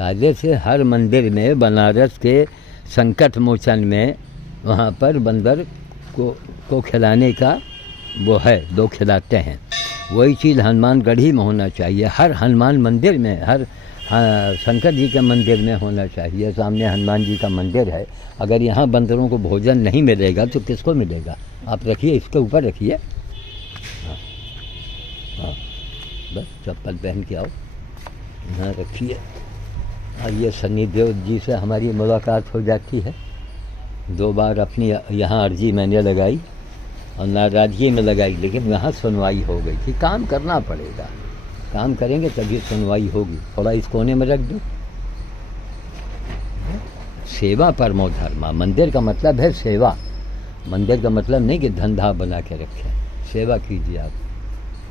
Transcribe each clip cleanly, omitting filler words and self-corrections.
कायदे से हर मंदिर में, बनारस के संकट मोचन में वहाँ पर बंदर को खिलाने का वो है, दो खिलाते हैं। वही चीज़ हनुमानगढ़ी में होना चाहिए, हर हनुमान मंदिर में, हर शंकर जी के मंदिर में होना चाहिए। सामने हनुमान जी का मंदिर है। अगर यहाँ बंदरों को भोजन नहीं मिलेगा तो किसको मिलेगा? आप रखिए, इसके ऊपर रखिए। हाँ हाँ, बस चप्पल पहन के आओ, यहाँ रखिए। और ये शनिदेव जी से हमारी मुलाकात हो जाती है। 2 बार अपनी यहाँ अर्जी मैंने लगाई और नाराज़गी में लगाई, लेकिन यहाँ सुनवाई हो गई कि काम करना पड़ेगा, काम करेंगे तभी सुनवाई होगी। थोड़ा इस कोने में रख दो। सेवा परमो धर्मा, मंदिर का मतलब है सेवा। मंदिर का मतलब नहीं कि धंधा बना के रखें, सेवा कीजिए। आप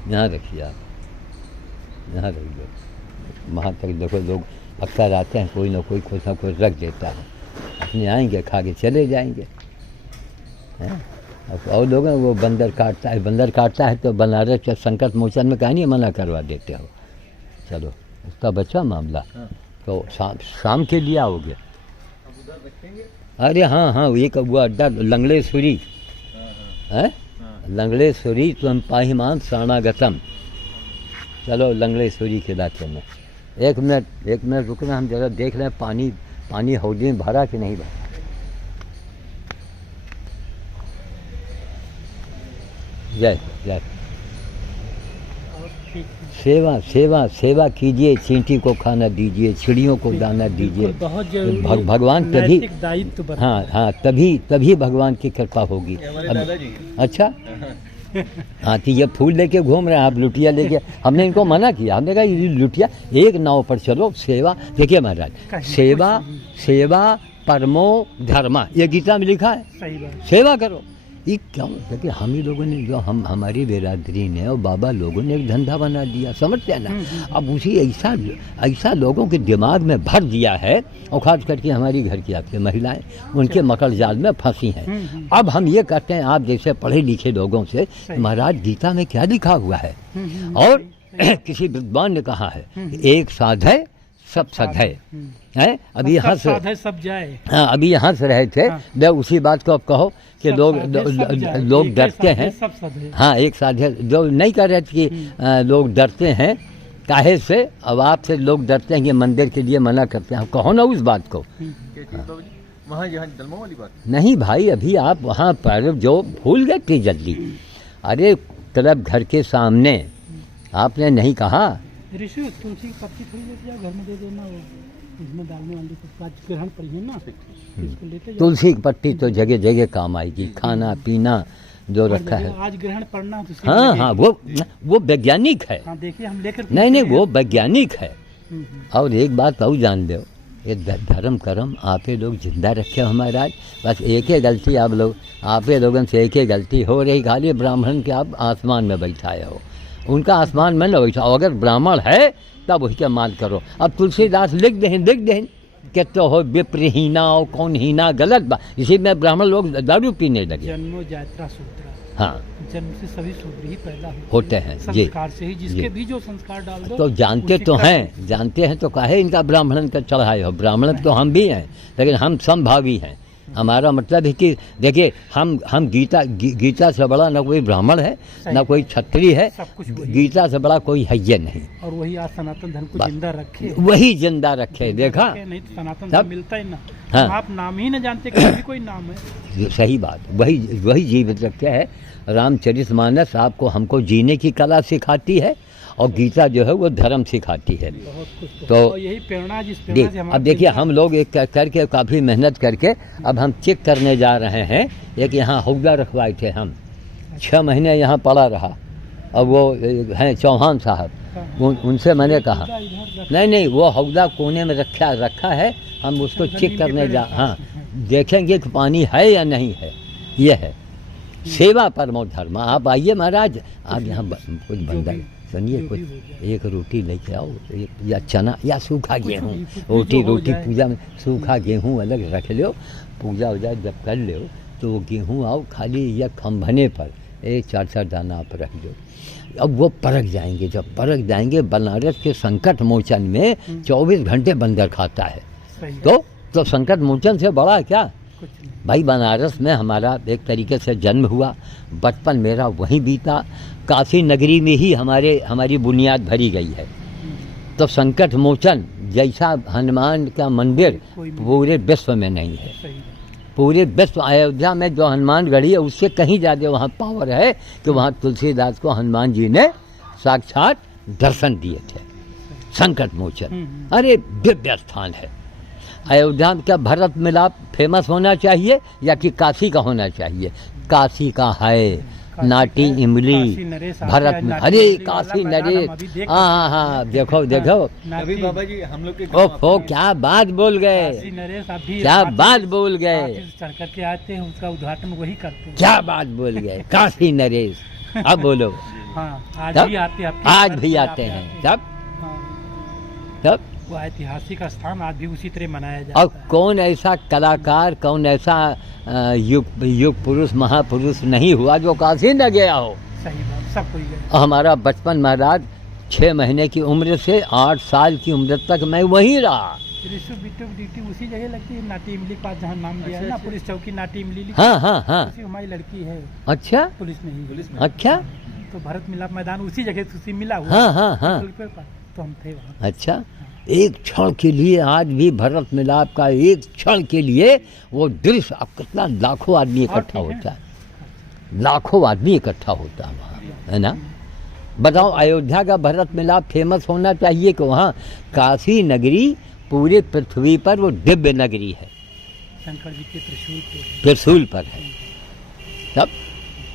यहाँ रखिए, आप यहाँ रख दो। वहाँ तक देखो, लोग अक्सर आते हैं, कोई ना कोई कुछ ना कुछ रख देता है, अपने आएंगे खा के चले जाएंगे। और लोग हैं वो बंदर काटता है, बंदर काटता है तो बनारस के संकट मोचन में कहीं नहीं मना करवा देते हो। चलो उसका बचा मामला। तो शाम के लिए आओगे? अरे हाँ हाँ, एक वो अड्डा लंगड़ेश्वरी है, लंगड़ेश्वरी तुम पाहिमान शरणागतम। चलो लंगड़ेश्वरी के इलाके में। एक मिनट रुकना, हम जरा देख रहे हैं पानी हौदी में भरा कि नहीं भरा। जय जय। सेवा कीजिए, चींटी को खाना दीजिए, चिड़ियों को दाना दीजिए। भगवान तभी, हाँ तभी भगवान की कृपा होगी। अच्छा हाँ, तो ये फूल लेके घूम रहे हैं आप, लुटिया लेके। हमने इनको मना किया, हमने कहा ये लुटिया, एक नाव पर चलो। सेवा देखिए महाराज, सेवा परमो धर्मा, ये गीता में लिखा है। सेवा करो। ये क्यों? देखिए हम ही लोगों ने, जो हमारी बिरादरी ने और बाबा लोगों ने एक धंधा बना दिया, समझते हैं ना। अब उसी ऐसा लोगों के दिमाग में भर दिया है, और खास करके हमारी घर की आपकी महिलाएं उनके मकर जाल में फंसी हैं। अब हम ये कहते हैं, आप जैसे पढ़े लिखे लोगों से, महाराज गीता में क्या लिखा हुआ है? और किसी विद्वान ने कहा है, एक साधय सब सधय है। अभी हंस सब जाए। हाँ, अभी हंस रहे थे, उसी बात को अब कहो कि लोग डरते हैं। हाँ, एक साधे जो नहीं कर रहे थे कि लोग डरते हैं काहे से? अब आपसे लोग डरते हैं कि मंदिर के लिए मना करते हैं। कहो ना उस बात को। वहाँ वाली बात नहीं भाई, अभी आप वहाँ पर जो भूल गए थे जल्दी। अरे क्लब घर के सामने आपने नहीं कहा तुलसी की पत्ती थोड़ी लेते घर में दे देना, इसमें डालने वाली ग्रहण पड़ी है ना, इसको लेते तुलसी की पत्ती तो जगह जगह काम आएगी। खाना पीना जो रखा है, आज ग्रहण पड़ना तो हाँ, वो वैज्ञानिक है। हाँ, देखिए हम लेकर नहीं, वो वैज्ञानिक है। और एक बात और जान दो, ये धर्म कर्म आपे लोग जिंदा रखे हो महाराज। बस एक ही गलती आप लोगों से एक ही गलती हो रही, खाली ब्राह्मण के आप आसमान में बैठाए हो, उनका आसमान में न बैठा। अगर ब्राह्मण है तब उसके मान करो। अब तुलसीदास लिख दें कि तो हो विप्रहीना और कौन हीना, गलत बात। इसी में ब्राह्मण लोग दारू पीने लगे। जन्मो जात्रा सूत्रा, हाँ, जन्म से सभी शूद्र ही पैदा होते हैं। संस्कार से ही, जिसके भी जो संस्कार डाल दो तो जानते हैं तो काहे इनका ब्राह्मण का चढ़ाए हो? ब्राह्मण तो हम भी हैं, लेकिन हम समभावी हैं। हमारा मतलब है कि देखिए हम गीता से बड़ा ना कोई ब्राह्मण है, ना कोई क्षत्रिय है, गीता से बड़ा कोई है ये नहीं। और वही आज सनातन धर्म को जिंदा रखे, वही जिंदा रखे। देखा, नहीं तो सनातन धर्म मिलता ही ना। हाँ, आप नाम ही न जानते कि भी कोई नाम है। सही बात, वही जीवित रखे है। रामचरितमानस आपको हमको जीने की कला सिखाती है, और गीता जो है वो धर्म सिखाती है। तो यही प्रेरणा, जिस प्रेरणा से अब देखिए हम लोग एक करके काफ़ी मेहनत करके अब हम चेक करने जा रहे हैं। एक यहाँ हौदा रखवाए थे हम, 6 महीने यहाँ पड़ा रहा। अब वो हैं चौहान साहब, उनसे मैंने कहा नहीं, वो हौदा कोने में रखा है, हम उसको चेक करने हाँ, देखेंगे कि पानी है या नहीं है। ये है सेवा परमो धर्म। आप आइए महाराज, आप यहाँ कुछ बंदा सुनिए, कुछ एक रोटी लेके आओ, या चना या सूखा गेहूँ। रोटी पूजा में सूखा गेहूँ अलग रख लो। पूजा वूजा जब कर लो तो वो गेहूँ आओ खाली या खम्भने पर एक 4-4 दाना आप रख दो। अब वो परख जाएंगे, जब परख जाएंगे बनारस के संकट मोचन में 24 घंटे बंदर खाता है। सही तो संकट मोचन से बड़ा है क्या कुछ नहीं। भाई। बनारस में हमारा एक तरीके से जन्म हुआ, बचपन मेरा वहीं बीता, काशी नगरी में ही हमारी बुनियाद भरी गई है। तो संकट मोचन जैसा हनुमान का मंदिर पूरे विश्व में नहीं है। सही है। पूरे विश्व अयोध्या में जो हनुमान गढ़ी है उससे कहीं ज़्यादा वहाँ पावर है कि वहाँ तुलसीदास को हनुमान जी ने साक्षात दर्शन दिए थे। संकट मोचन अरे दिव्य स्थान है। अयोध्या का भरत मिलाप फेमस होना चाहिए या कि काशी का होना चाहिए? काशी का है। नाटी इमली भरत में, अरे काशी नरेश, हाँ देखो अभी बाबा जी हम लोग के ओफो क्या बात बोल गए, क्या बात बोल गए, चढ़ करके आते हैं, उसका उद्घाटन वही करते हैं। क्या बात बोल गए, काशी नरेश। अब बोलो। हाँ, आज तब? भी आते हैं, आज भी आते हैं तब तब वो ऐतिहासिक स्थान आज भी उसी तरह मनाया जाता और है। कौन ऐसा कलाकार, कौन ऐसा युग पुरुष महापुरुष नहीं हुआ जो काशी न गया हो। सही बात, सब कोई गया। हमारा बचपन महाराज 6 महीने की उम्र से 8 साल की उम्र तक मैं वहीं रहा। ऋषु बिट्टू ड्यूटी उसी जगह लगती है, नाटी इमली के पास जहाँ नाम दिया है ना, पुलिस चौकी नाटी इमली लिखी। हाँ उसी हमारी लड़की है। अच्छा पुलिस में ही। अच्छा तो भरत मिलाप मैदान उसी जगह से उसी मिला हुआ। हाँ तो हम थे वहाँ। अच्छा। एक क्षण के लिए आज भी भरत मिलाप का एक क्षण के लिए वो दृश्य, अब कितना लाखों आदमी इकट्ठा होता है, लाखों आदमी इकट्ठा होता है वहाँ, है ना। बताओ अयोध्या का भरत मिलाप फेमस होना चाहिए कि वहाँ काशी नगरी पूरे पृथ्वी पर वो दिव्य नगरी है, शंकर जी के त्रिशूल पर है। तब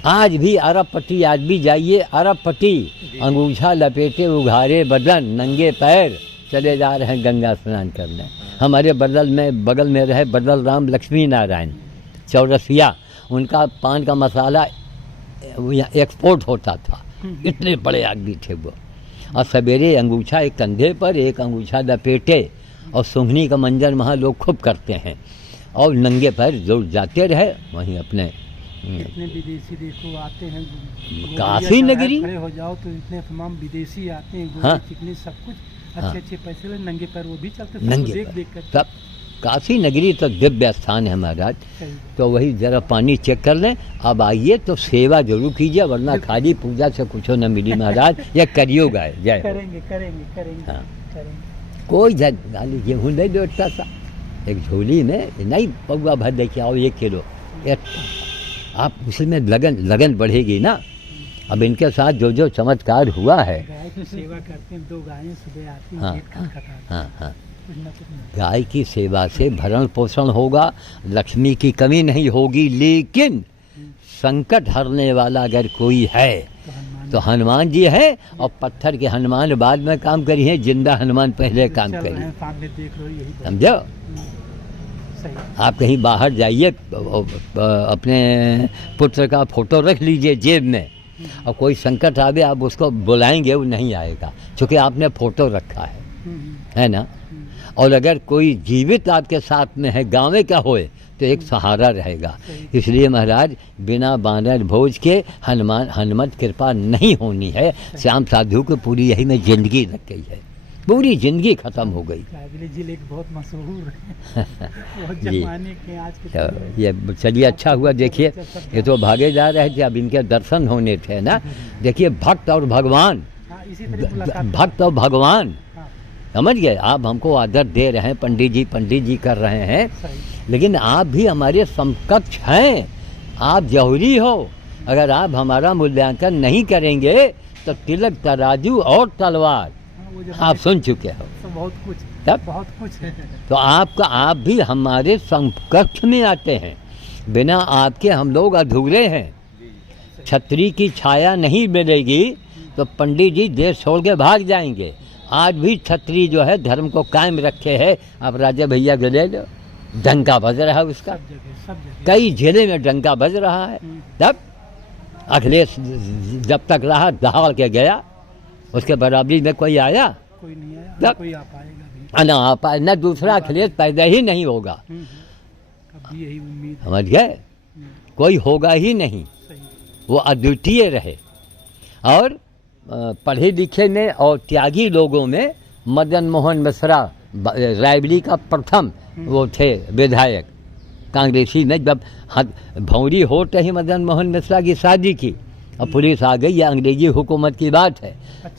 आज भी अरब पट्टी, आज भी जाइए अरब पट्टी, अंगूछा लपेटे उघारे बदन नंगे पैर चले जा रहे हैं गंगा स्नान करने। हमारे बगल में रहे बदल राम लक्ष्मी नारायण चौरसिया, उनका पान का मसाला एक्सपोर्ट होता था, इतने बड़े आदमी थे वो। और सवेरे अंगूछा एक कंधे पर, एक अंगूछा लपेटे, और सुंघनी का मंजन वहाँ लोग खूब करते हैं, और नंगे पैर जो जाते रहे वहीं अपने। इतने विदेशी देखो आते हैं काशी नगरी, खड़े हो जाओ तो इतने तमाम विदेशी आते हैं, हाँ। चिकनी सब कुछ अच्छे पैसे ले, नंगे पैर वो भी चलते, नंगे देख कर। सब काशी नगरी तो दिव्य स्थान है महाराज। तो वही जरा पानी चेक कर लें। अब आइए तो सेवा जरूर कीजिए, वरना खाली पूजा से कुछ न मिली महाराज। या करियो गाय जय हो। करेंगे। हाँ। कोई गाली गेहूँ नहीं लौटता सा, एक झोली में नहीं पौवा भर दे के आओ 1 किलो, आप उसमें लगन बढ़ेगी ना। अब इनके साथ जो चमत्कार हुआ है, गाय की सेवा करते हैं, 2 गायें सुबह आती हैं, हाँ, पेट खटखटाती हैं। हाँ कुछ न कुछ गाय की सेवा से भरण पोषण होगा, लक्ष्मी की कमी नहीं होगी। लेकिन संकट हरने वाला अगर कोई है तो हनुमान जी है, और पत्थर के हनुमान बाद में काम करी है, जिंदा हनुमान पहले काम चल रहे करी। हैं, सामने देख लो, यही बात। समझो। सही। आप कहीं बाहर जाइए, अपने पुत्र का फोटो रख लीजिए जेब में, और कोई संकट आवे आप उसको बुलाएंगे वो नहीं आएगा, क्योंकि आपने फोटो रखा है ना। और अगर कोई जीवित आपके साथ में है, गाँव का होए, तो एक सहारा रहेगा। इसलिए महाराज बिना बानर भोज के हनुमत कृपा नहीं होनी है। श्याम साधु को पूरी यही में जिंदगी लग गई है, पूरी जिंदगी खत्म हो गई। काबिल जिले एक बहुत मशहूर है, बहुत जमाने के आज के। तो ये चलिए अच्छा हुआ। देखिए ये तो भागे जा रहे थे, अब इनके दर्शन होने थे ना। देखिए भक्त और भगवान, हाँ, इसी तरह मुलाकात। भक्त और भगवान, हाँ, समझ गए। आप हमको आदर दे रहे हैं, पंडित जी कर रहे हैं, सही। लेकिन आप भी हमारे समकक्ष हैं, आप जौहरी हो। अगर आप हमारा मूल्यांकन नहीं करेंगे तो तिलक तराजू और तलवार हाँ, वो जो आप सुन चुके हो। तो बहुत कुछ, तब बहुत कुछ है। तो आप भी हमारे समकक्ष में आते हैं। बिना आपके हम लोग अधूरे हैं। छतरी की छाया नहीं मिलेगी तो पंडित जी देश छोड़ के भाग जाएंगे। आज भी छतरी जो है धर्म को कायम रखे है। आप राजा भैया के ले लो, डंका बज रहा है उसका, सब जगह कई जिले में डंका बज रहा है। तब अखिलेश जब तक रहा दहाड़ के गया, उसके बराबरी में कोई आया? कोई नहीं आया, तब कोई आ पाएगा भी। ना आ पाए, न दूसरा अखिलेश पैदा ही नहीं होगा। अब भी यही उम्मीद है। समझ गए, कोई होगा ही नहीं। सही। वो अद्वितीय रहे। और पढ़े लिखे में और त्यागी लोगों में मदन मोहन मिश्रा रायबरेली का प्रथम वो थे विधायक कांग्रेसी ने। जब भौरी होते ही मदन मोहन मिश्रा की शादी की और पुलिस आ गई, यह अंग्रेजी हुकूमत की बात है,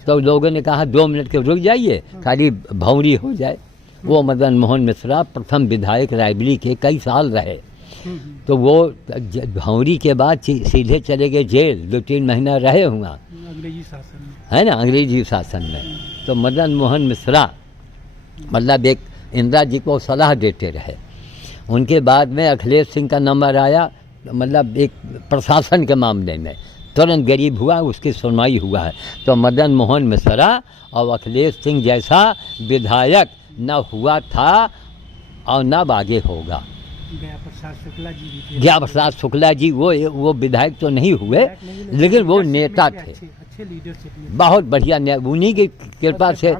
तो लोगों ने कहा 2 मिनट के रुक जाइए, खाली भौरी हो जाए। वो मदन मोहन मिश्रा प्रथम विधायक रायबरेली के कई साल रहे। तो वो भौरी के बाद सीधे चले गए जेल, 2-3 महीना रहे हुआ अंग्रेजी शासन में, है ना, अंग्रेजी शासन में। तो मदन मोहन मिश्रा मतलब एक इंदिरा जी को सलाह देते रहे। उनके बाद में अखिलेश सिंह का नंबर आया, मतलब एक प्रशासन के मामले में तुरंत गरीब हुआ, उसकी सुनवाई हुआ है। तो मदन मोहन मिश्रा और अखिलेश सिंह जैसा विधायक न हुआ था और न आगे होगा। गया प्रसाद शुक्ला जी भी थे। गया प्रसाद शुक्ला जी वो विधायक तो नहीं हुए, लेकिन वो नेता थे, अच्छे लीडरशिप में बहुत बढ़िया। उन्हीं की कृपा से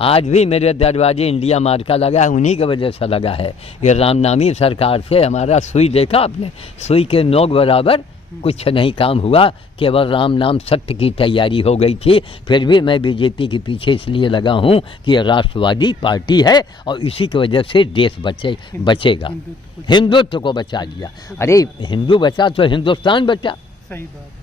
आज भी मेरे दरवाजे इंडिया मार्क का लगा है, उन्हीं की वजह से लगा है। ये रामनामी सरकार से हमारा सुई देखा आपने, सुई के नोक बराबर कुछ नहीं काम हुआ, केवल राम नाम सत्य की तैयारी हो गई थी। फिर भी मैं बीजेपी के पीछे इसलिए लगा हूँ कि ये राष्ट्रवादी पार्टी है और इसी की वजह से देश बचेगा। हिंदुत्व को बचा लिया। अरे हिंदू बचा तो हिंदुस्तान बचा, सही बात है।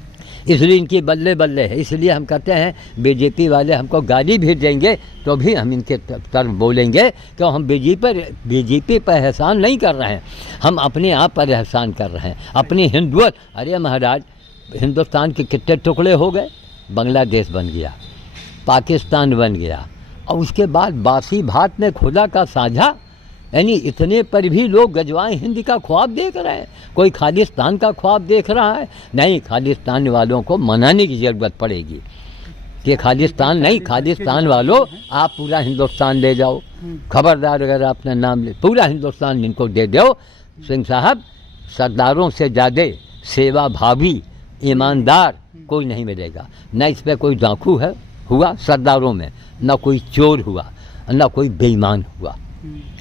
इसलिए इनकी बल्ले बल्ले है। इसलिए हम कहते हैं बीजेपी वाले हमको गाली भी देंगे तो भी हम इनके तरफ बोलेंगे, क्यों हम बीजेपी पर एहसान नहीं कर रहे हैं, हम अपने आप पर एहसान कर रहे हैं, अपनी हिंदुअत। अरे महाराज, हिंदुस्तान के कितने टुकड़े हो गए, बांग्लादेश बन गया, पाकिस्तान बन गया, और उसके बाद बासी भात में खुदा का साझा, यानी इतने पर भी लोग गजवाए हिंद का ख्वाब देख रहे हैं। कोई खालिस्तान का ख्वाब देख रहा है? नहीं, खालिस्तान वालों को मनाने की ज़रूरत पड़ेगी कि खालिस्तान नहीं, खालिस्तान वालों आप पूरा हिंदुस्तान ले जाओ, खबरदार अगर आपने नाम ले, पूरा हिंदुस्तान इनको दे दो। सिंह साहब, सरदारों से ज़्यादा सेवा भावी ईमानदार कोई नहीं मिलेगा। न इस पर कोई डाकू हुआ सरदारों में, न कोई चोर हुआ, न कोई बेईमान हुआ,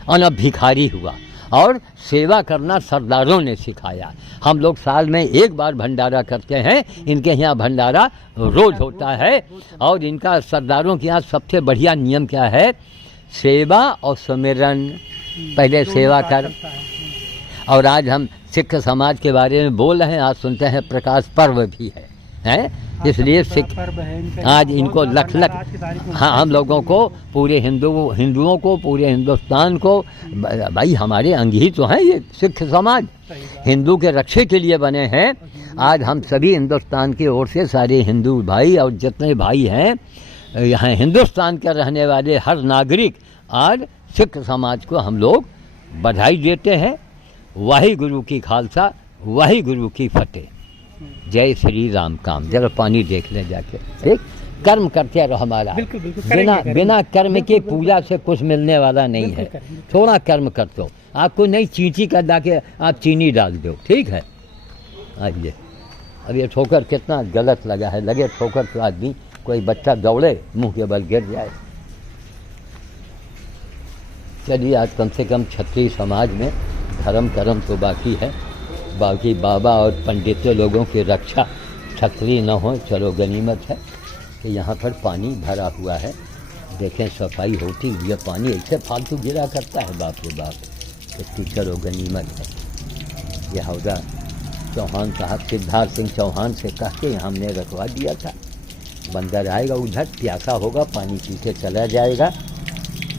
और न भिखारी हुआ। और सेवा करना सरदारों ने सिखाया। हम लोग साल में एक बार भंडारा करते हैं, इनके यहाँ भंडारा रोज होता है। और इनका सरदारों के यहाँ सबसे बढ़िया नियम क्या है? सेवा और सुमिरन। पहले सेवा कर। और आज हम सिख समाज के बारे में बोल रहे हैं, आज सुनते हैं प्रकाश पर्व भी है, इसलिए सिख आज इनको लख हाँ, हम लोगों को, पूरे हिंदुओं को, पूरे हिंदुस्तान को, भाई हमारे अंग ही तो हैं ये सिख समाज, हिंदू के रक्षे के लिए बने हैं। आज हम सभी हिंदुस्तान की ओर से सारे हिंदू भाई और जितने भाई हैं यहाँ हिंदुस्तान के रहने वाले हर नागरिक, आज सिख समाज को हम लोग बधाई देते हैं। वाही गुरु की खालसा, वाही गुरु की फतेह, जय श्री राम काम। जरा पानी देख ले जाके, ठीक? कर्म करते रहो हमारा। बिना कर्म के पूजा से कुछ मिलने वाला नहीं है। थोड़ा कर्म कर दो, आपको नहीं चींटी का डाके आप चीनी डाल दो, ठीक है? आइए, अब ये ठोकर कितना गलत लगा है, लगे ठोकर तो आदमी कोई बच्चा दौड़े मुंह के बल गिर जाए। चलिए, आज कम से कम क्षत्रिय समाज में धर्म कर्म तो बाकी है, बाकी बाबा और पंडितों लोगों की रक्षा क्षत्रिय न हो, चलो गनीमत है कि यहाँ पर पानी भरा हुआ है। देखें सफाई होती हुई है, पानी ऐसे फालतू गिरा करता है, बाप रे बाप, इसकी चलो गनीमत है। यह हौदा चौहान साहब, सिद्धार्थ सिंह चौहान से कह के हमने रखवा दिया था। बंदर आएगा उधर, प्यासा होगा, पानी पी के चला जाएगा।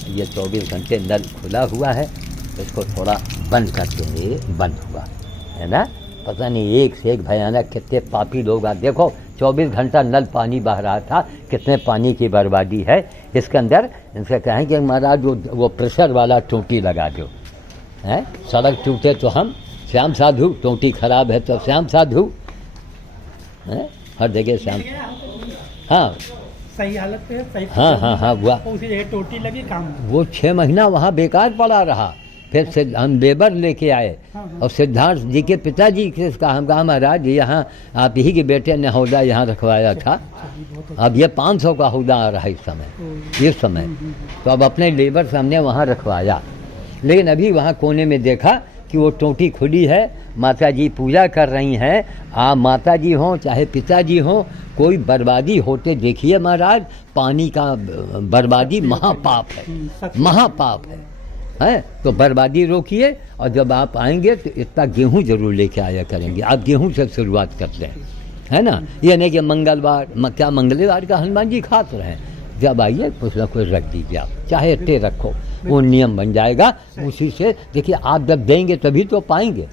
ये 24 घंटे नल खुला हुआ है, इसको थोड़ा बंद कर देंगे। बंद हुआ है ना, पता नहीं एक से एक भयानक कितने पापी लोग आ। देखो 24 घंटा नल पानी बह रहा था, कितने पानी की बर्बादी है इसके अंदर। इनसे कहें कि महाराज वो प्रेशर वाला टूटी लगा दो, है? सड़क टूटे तो हम श्याम साधु, टूटी खराब है तो श्याम साधु, है? हर जगह श्याम। हाँ, सही हालत पे है, सही। हाँ, उसी जगह टोटी लगी, काम। वो 6 महीना वहाँ बेकार पड़ा रहा। फिर हम लेबर लेके आए और सिद्धार्थ जी के पिताजी के हम कहा महाराज यहाँ आप ही के बेटे ने हौदा यहाँ रखवाया था, अब ये 500 का हौदा आ रहा है इस समय, तो अब अपने लेबर से हमने वहाँ रखवाया। लेकिन अभी वहाँ कोने में देखा कि वो टोंटी खुली है, माता जी पूजा कर रही हैं। आप माता जी हों चाहे पिताजी हों, कोई बर्बादी होते देखिए महाराज, पानी का बर्बादी महापाप है, महापाप है। तो बर्बादी रोकिए, और जब आप आएंगे तो इतना गेहूं जरूर लेके आया करेंगे। आप गेहूं से शुरुआत करते हैं, है ना। ये नहीं कि मंगलवार क्या मंगलवार का हनुमान जी खाते रहें। जब आइए कुछ ना कुछ रख दीजिए, आप चाहे इतने रखो, वो नियम बन जाएगा। उसी से देखिए, आप जब देंगे तभी तो पाएंगे,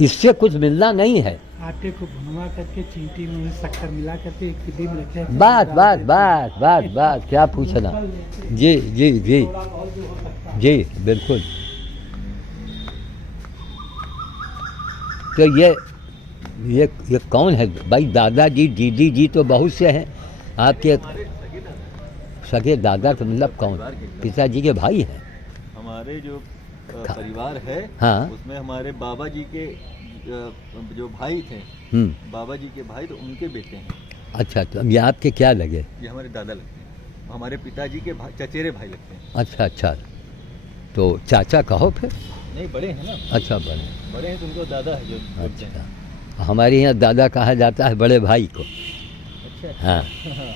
इससे कुछ मिलना नहीं है। आटे को भुनवा करके चींटी में शक्कर मिला करके एक पिली में रखे हैं। बात क्या पूछना। जी जी जी जी बिल्कुल। तो ये कौन है भाई? दादाजी दीदी जी तो बहुत से हैं आपके सगे। दादा तो मतलब कौन? पिताजी के भाई हैं। हमारे जो परिवार है, हाँ, उसमें हमारे बाबा जी के जो भाई थे, बाबा जी के भाई, तो उनके बेटे हैं। अच्छा, तो ये आपके क्या लगे? ये हमारे दादा लगते हैं, हमारे पिताजी के चचेरे भाई लगते हैं। अच्छा, तो चाचा कहो फिर। नहीं, बड़े हैं ना। अच्छा, बड़े हैं तो उनको दादा है जो। अच्छा, हमारे यहाँ दादा कहा जाता है बड़े भाई को। अच्छा, हाँ।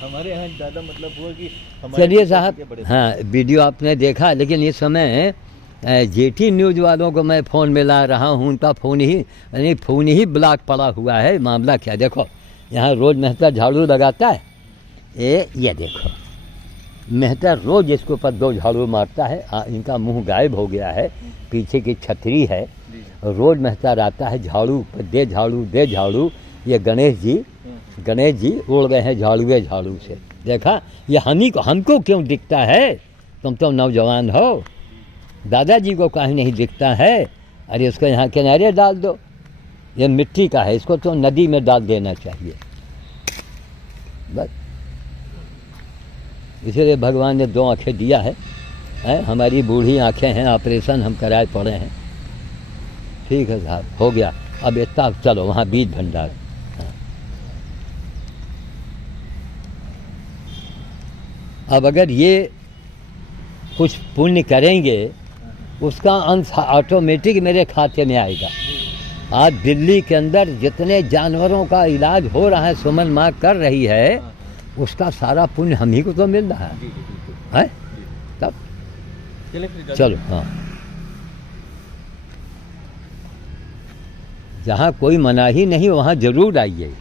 हमारे यहाँ दादा मतलब हुआ कि चलिए साहब, हाँ, वीडियो आपने देखा, लेकिन इस समय जेटी न्यूज़ वालों को मैं फ़ोन मिला रहा हूँ, उनका फ़ोन ही ब्लॉक पड़ा हुआ है। मामला क्या, देखो यहाँ रोज़ मेहता झाड़ू लगाता है। ये देखो, मेहता रोज़ इसके ऊपर 2 झाड़ू मारता है। इनका मुंह गायब हो गया है, पीछे की छतरी है। रोज़ मेहता आता है, झाड़ू दे झाड़ू। ये गणेश जी उड़ गए हैं झाड़ू से। देखा, ये हमको क्यों दिखता है? तुम तो नौजवान हो, दादाजी को काहे नहीं दिखता है? अरे उसको यहाँ किनारे डाल दो, ये मिट्टी का है, इसको तो नदी में डाल देना चाहिए बस। इसलिए भगवान ने 2 आँखें दिया है। हमारी बूढ़ी आँखें हैं, ऑपरेशन हम कराए पड़े हैं। ठीक है साहब, हो गया। अब इतना चलो वहाँ बीज भंडार। अब अगर ये कुछ पुण्य करेंगे, उसका अंश ऑटोमेटिक मेरे खाते में आएगा। आज दिल्ली के अंदर जितने जानवरों का इलाज हो रहा है, सुमन माँ कर रही है, उसका सारा पुण्य हम ही को तो मिल रहा है। तब चलो, हाँ, जहाँ कोई मनाही नहीं वहाँ जरूर आइए।